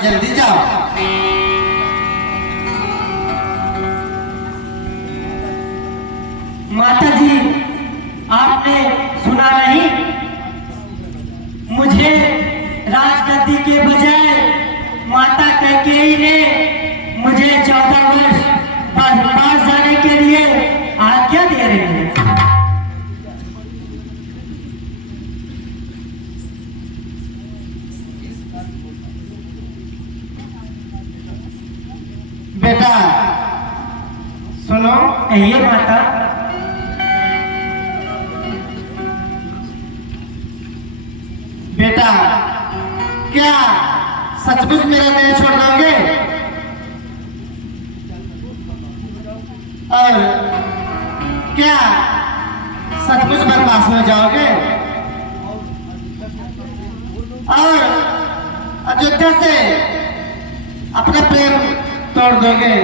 जल्दी जाओ। माता जी, आपने सुना नहीं? मुझे राजगद्दी के बजाय माता कैकेयी ने मुझे 14 वर्ष वनवास जाने के लिए आज्ञा दे रही है। बेटा सुनो, कहिए माता। बेटा क्या सचमुच मेरा नहीं छोड़ दोगे? और क्या सचमुच वनवास में जाओगे और अयोध्या से अपना प्रेम तोड़ दोगे?